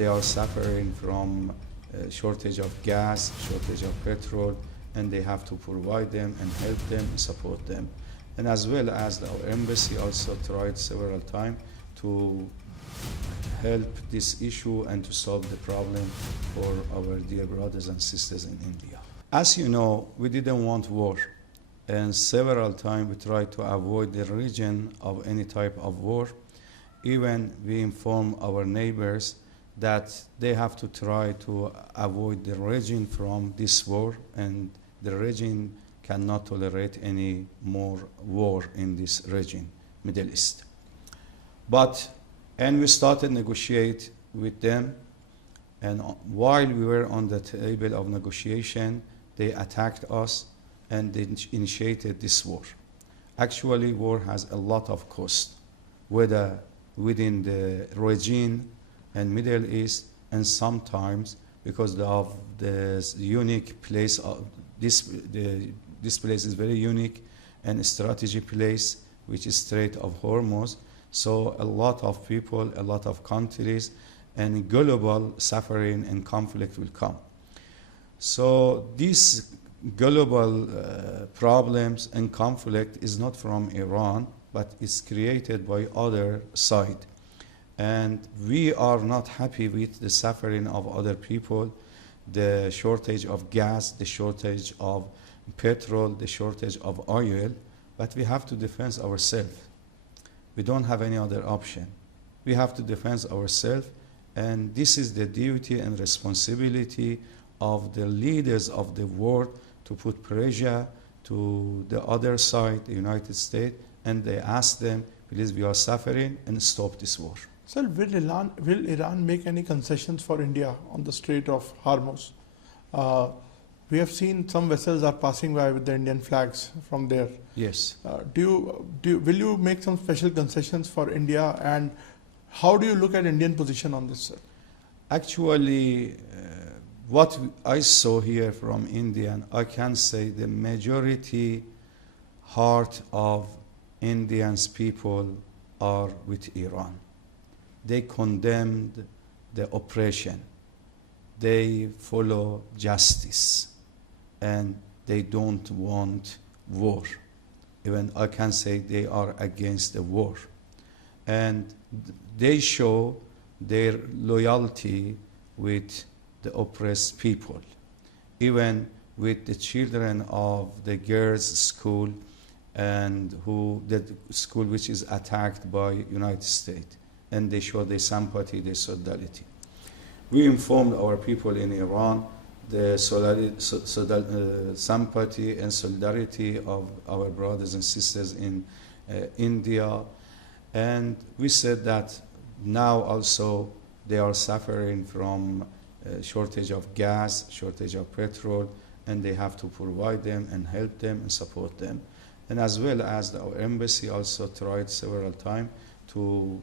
They are suffering from shortage of gas, shortage of petrol, and they have to provide them and help them and support them. And as well as our embassy also tried several times to help this issue and to solve the problem for our dear brothers and sisters in India. As you know, we didn't want war, and several times we tried to avoid the region of any type of war. Even we inform our neighbors that they have to try to avoid the region from this war, and the region cannot tolerate any more war in this region, Middle East. And we started negotiate with them, and while we were on the table of negotiation, they attacked us and they initiated this war. Actually, war has a lot of cost, whether within the region and Middle East, and sometimes because of the unique place of this place is very unique and a strategic place, which is Strait of Hormuz. So a lot of people, a lot of countries, and global suffering and conflict will come. So these global problems and conflict is not from Iran, but it's created by other side. And we are not happy with the suffering of other people, the shortage of gas, the shortage of petrol, the shortage of oil, but we have to defend ourselves. We don't have any other option. We have to defend ourselves, and this is the duty and responsibility of the leaders of the world to put pressure to the other side, the United States, and they ask them, please, we are suffering, and stop this war. Sir, will Iran make any concessions for India on the Strait of Hormuz? We have seen some vessels are passing by with the Indian flags from there. Yes. Will you make some special concessions for India, and how do you look at Indian position on this, sir? Actually, what I saw here from Indian, I can say the majority heart of Indians people are with Iran. They condemned the oppression. They follow justice, and they don't want war. Even I can say they are against the war. And they show their loyalty with the oppressed people, even with the children of the girls' school, and the school which is attacked by United States, and they show their sympathy, their solidarity. We informed our people in Iran the sympathy and solidarity of our brothers and sisters in India, and we said that now also they are suffering from shortage of gas, shortage of petrol, and they have to provide them and help them and support them. And as well as our embassy also tried several times to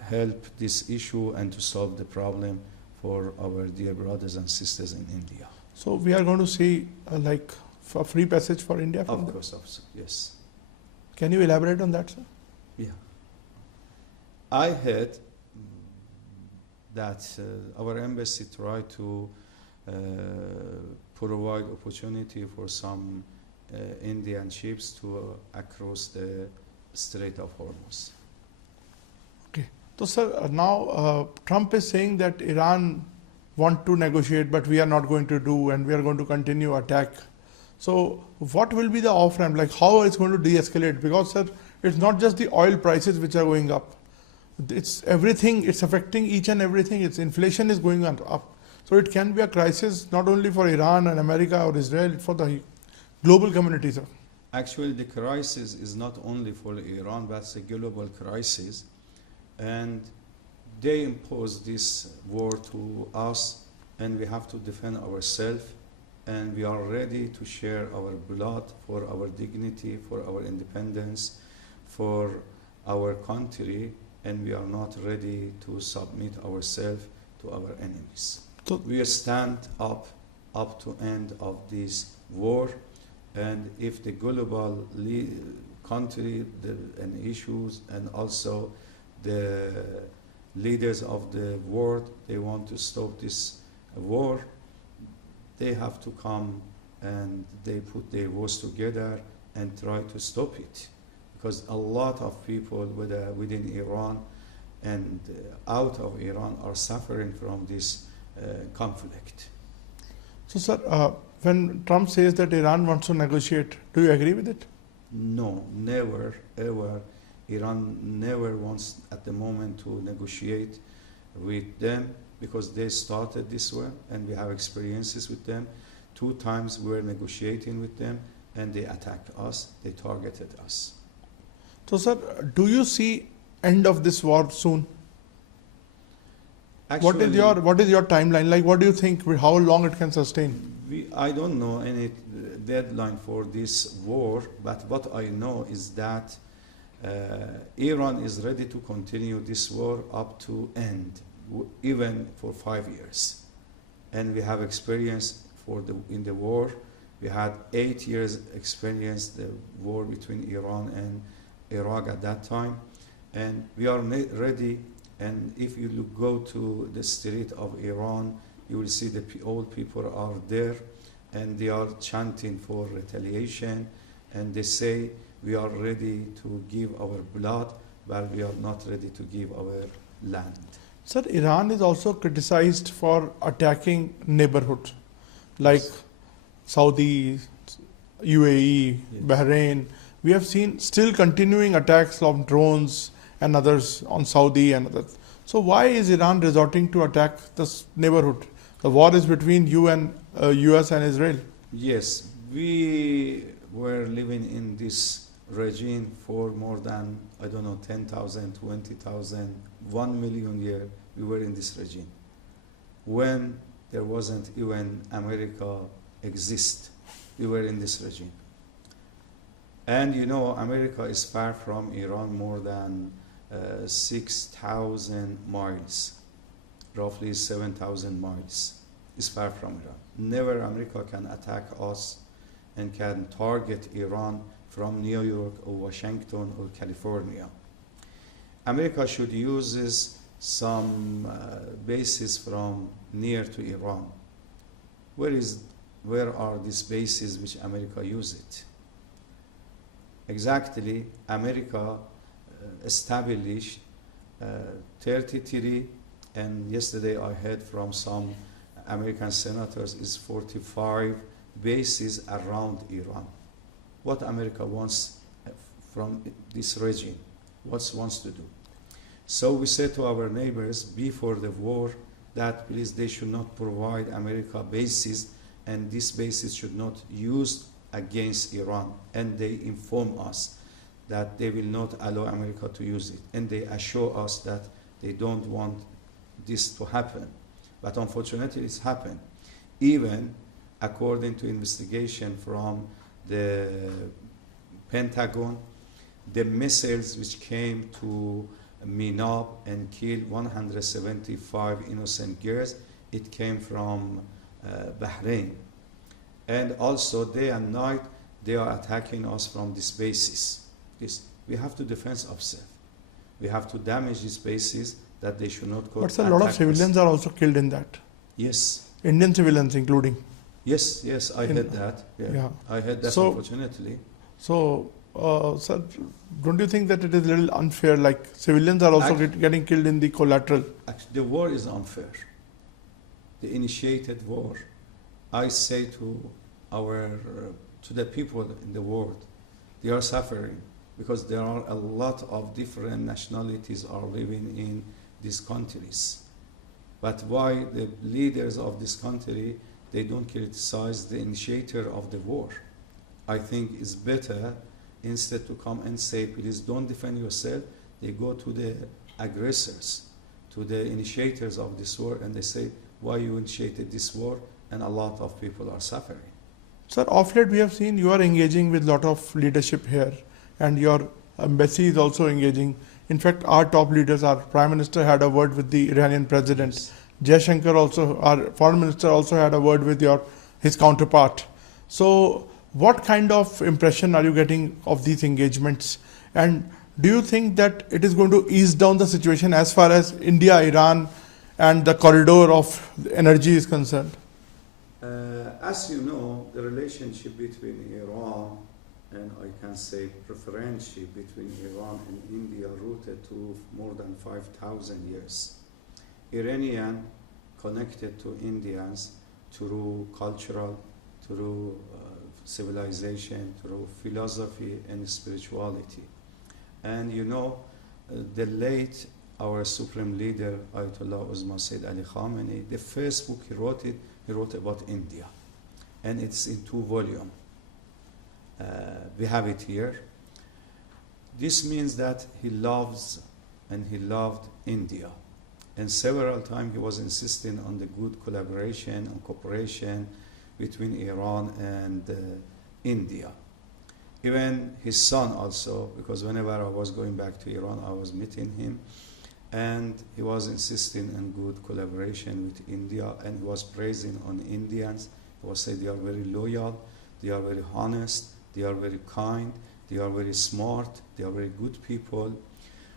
help this issue and to solve the problem for our dear brothers and sisters in India. So we are going to see like a free passage for India from Of course, yes. Can you elaborate on that, sir? Yeah. I heard that our embassy tried to provide opportunity for some Indian ships to across the Strait of Hormuz. Okay. So, sir, now Trump is saying that Iran want to negotiate, but we are not going to do, and we are going to continue attack. So, what will be the off-ramp? Like, how it's going to de-escalate? Because, sir, it's not just the oil prices which are going up. It's everything. It's affecting each and everything. Its inflation is going up. So, it can be a crisis not only for Iran and America or Israel, for the global community, sir. Actually, the crisis is not only for Iran, but it's a global crisis. And they impose this war to us, and we have to defend ourselves, and we are ready to share our blood for our dignity, for our independence, for our country, and we are not ready to submit ourselves to our enemies. So we stand up to end of this war, and if the global country and issues, and also the leaders of the world, they want to stop this war, they have to come and they put their voice together and try to stop it. Because a lot of people, whether within Iran and out of Iran, are suffering from this conflict. So, sir, when Trump says that Iran wants to negotiate, do you agree with it? No, never, ever. Iran never wants at the moment to negotiate with them because they started this way and we have experiences with them. 2 times we were negotiating with them and they attacked us, they targeted us. So, sir, do you see end of this war soon? Actually, what is your timeline? Like, what do you think? How long it can sustain? I don't know any deadline for this war, but what I know is that Iran is ready to continue this war up to end, even for 5 years. And we have experience in the war. We had 8 years experience the war between Iran and Iraq at that time, and we are ready. And if you go to the street of Iran, you will see the old people are there and they are chanting for retaliation, and they say we are ready to give our blood, but we are not ready to give our land. Sir, Iran is also criticized for attacking neighborhoods like Saudi, UAE, Yes. Bahrain. We have seen still continuing attacks of drones and others on Saudi and others. So why is Iran resorting to attack this neighborhood? The war is between you and US and Israel. Yes, we were living in this regime for more than, 10,000, 20,000, 1 million years. We were in this regime. When there wasn't even America exist, we were in this regime. And America is far from Iran more than 6,000 miles, roughly 7,000 miles is far from Iran. Never America can attack us and can target Iran from New York or Washington or California. America should use some bases from near to Iran. Where are these bases which America uses? Exactly, America established 33, and yesterday I heard from some American senators is 45 bases around Iran. What America wants from this regime, what wants to do. So we said to our neighbors before the war that please they should not provide America bases, and these bases should not use against Iran, and they inform us that they will not allow America to use it, and they assure us that they don't want this to happen. But unfortunately it's happened. Even according to investigation from the Pentagon, the missiles which came to Minab and killed 175 innocent girls, it came from Bahrain. And also day and night they are attacking us from these bases. We have to defend ourselves. We have to damage these bases that they should not go. But a lot of civilians are also killed in that. Yes. Indian civilians including. Yes, I heard that. Yeah. I heard that, unfortunately. So, sir, don't you think that it is a little unfair? Like civilians are also getting killed in the collateral. Actually, the war is unfair. The initiated war. I say to the people in the world, they are suffering because there are a lot of different nationalities are living in these countries. But why the leaders of this country, they don't criticize the initiator of the war? I think it's better instead to come and say, please don't defend yourself. They go to the aggressors, to the initiators of this war, and they say, why you initiated this war? And a lot of people are suffering. Sir, of late we have seen you are engaging with a lot of leadership here, and your embassy is also engaging. In fact, our top leaders, our Prime Minister had a word with the Iranian President. Yes. Jaishankar also, our Foreign Minister also had a word with his counterpart. So what kind of impression are you getting of these engagements? And do you think that it is going to ease down the situation as far as India, Iran, and the corridor of energy is concerned? As you know, the relationship between Iran and I can say preferential between Iran and India rooted to more than 5,000 years. Iranian connected to Indians through cultural, through civilization, through philosophy and spirituality. And you know, the late our supreme leader Ayatollah Uzma Sayyid Ali Khamenei, the first book he wrote about India, and it's in 2 volumes. We have it here. This means that he loves and he loved India, and several times he was insisting on the good collaboration and cooperation between Iran and India. Even his son also, because whenever I was going back to Iran, I was meeting him, and he was insisting on good collaboration with India, and he was praising on Indians. He was saying they are very loyal, they are very honest, they are very kind, they are very smart, they are very good people.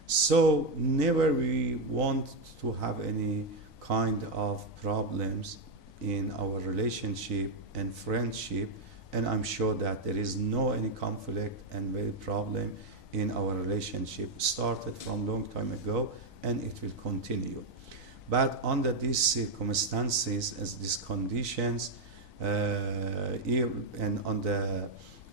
So never we want to have any kind of problems in our relationship and friendship, and I'm sure that there is no any conflict and very problem in our relationship. Started from long time ago, and it will continue. But under these circumstances, as these conditions, and on the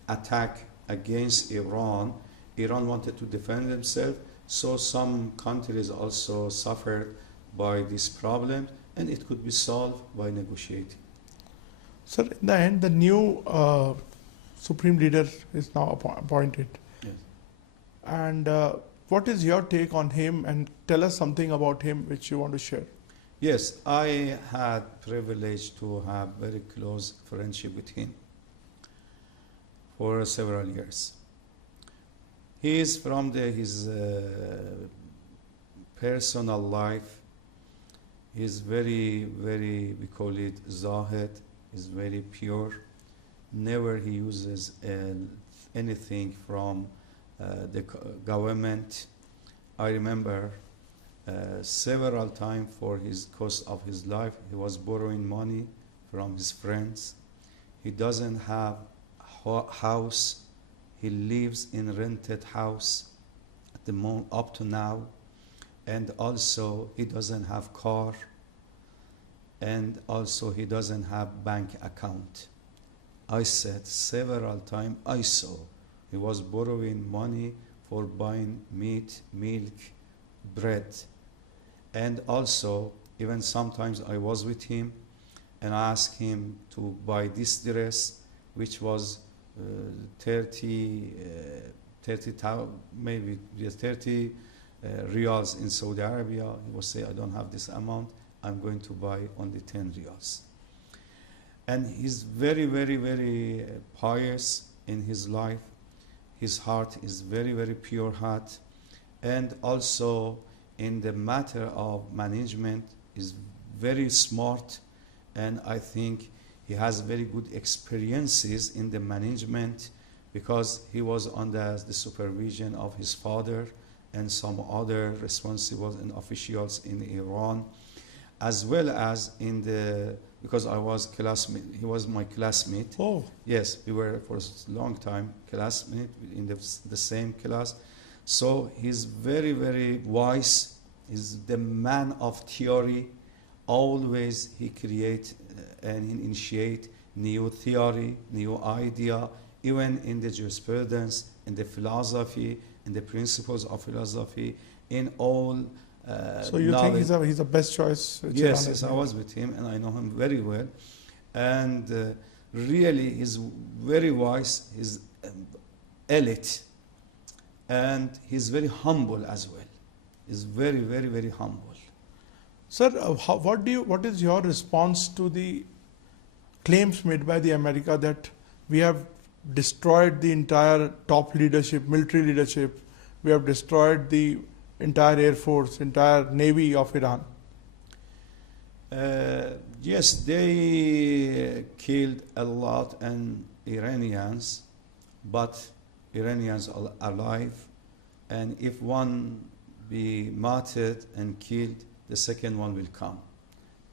attack against Iran, Iran wanted to defend themselves, so some countries also suffered by this problem, and it could be solved by negotiating. Sir, in the end, the new supreme leader is now appointed. Yes. And what is your take on him, and tell us something about him which you want to share? Yes, I had privilege to have very close friendship with him for several years. He is from his personal life. He is very, very, we call it zahid, is very pure. Never he uses anything from the government. I remember several times for his course of his life, he was borrowing money from his friends. He doesn't have house. He lives in rented house at the moment up to now, and also he doesn't have car, and also he doesn't have bank account. I said several times, I saw he was borrowing money for buying meat, milk, bread. And also, even sometimes I was with him and I asked him to buy this dress, which was 30 riyals in Saudi Arabia. He was saying, I don't have this amount, I'm going to buy only 10 riyals. And he's very, very, very pious in his life. His heart is very, very pure heart. And also in the matter of management is very smart, and I think he has very good experiences in the management because he was under the supervision of his father and some other responsible and officials in Iran, as well as in the, because I was classmate, he was my classmate. Oh. Yes, we were for a long time classmate in the same class. So he's very, very wise. He's the man of theory. Always he create and initiate new theory, new idea, even in the jurisprudence, in the philosophy, in the principles of philosophy, in all so you knowledge. think he's the best choice? Yes, I was with him and I know him very well. And really he's very wise, he's elite, and he's very humble as well. He's very, very, very humble. Sir, what is your response to the claims made by the America that we have destroyed the entire top leadership, military leadership, we have destroyed the entire Air Force, entire Navy of Iran? Yes, they killed a lot of Iranians, but Iranians are alive. And if one be martyred and killed, the second one will come.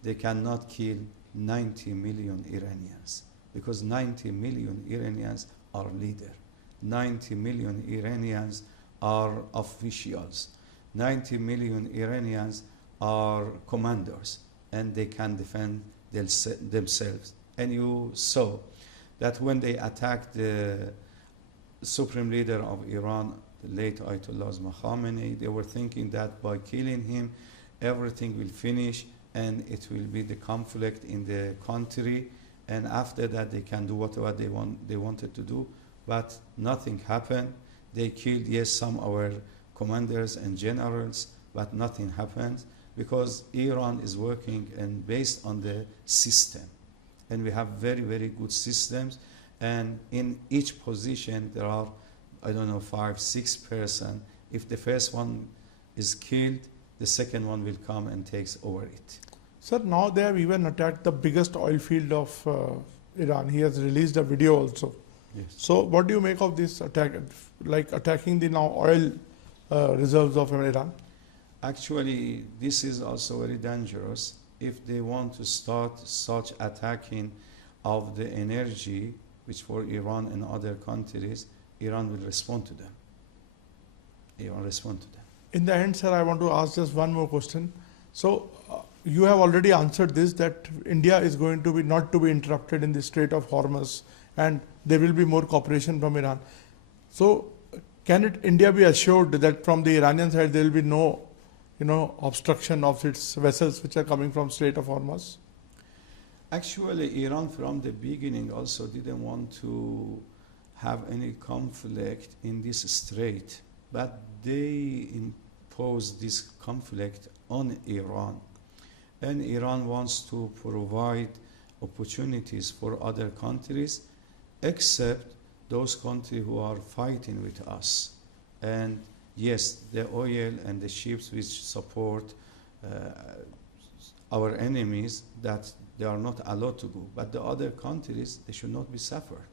They cannot kill 90 million Iranians because 90 million Iranians are leaders. 90 million Iranians are officials. 90 million Iranians are commanders, and they can defend themselves. And you saw that when they attacked the supreme leader of Iran, the late Ayatollah Khamenei, they were thinking that by killing him, everything will finish and it will be the conflict in the country, and after that they can do whatever they wanted to do. But nothing happened. They killed, yes, some of our commanders and generals, but nothing happened because Iran is working and based on the system. And we have very, very good systems. And in each position, there are, I don't know, 5, 6 persons. If the first one is killed, the second one will come and takes over it. Sir, now they have even attacked the biggest oil field of Iran. He has released a video also. Yes. So what do you make of this attack, like attacking the now oil reserves of Iran? Actually, this is also very dangerous. If they want to start such attacking of the energy, which for Iran and other countries, Iran will respond to them. Iran will respond to them. In the end, sir, I want to ask just one more question. So you have already answered this, that India is going to be not to be interrupted in the Strait of Hormuz, and there will be more cooperation from Iran. So can India be assured that from the Iranian side there will be no, obstruction of its vessels which are coming from Strait of Hormuz? Actually, Iran from the beginning also didn't want to have any conflict in this strait, but they imposed this conflict on Iran. And Iran wants to provide opportunities for other countries, except those countries who are fighting with us. And yes, the oil and the ships which support our enemies, that they are not allowed to go. But the other countries, they should not be suffered.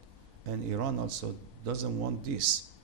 And Iran also doesn't want this.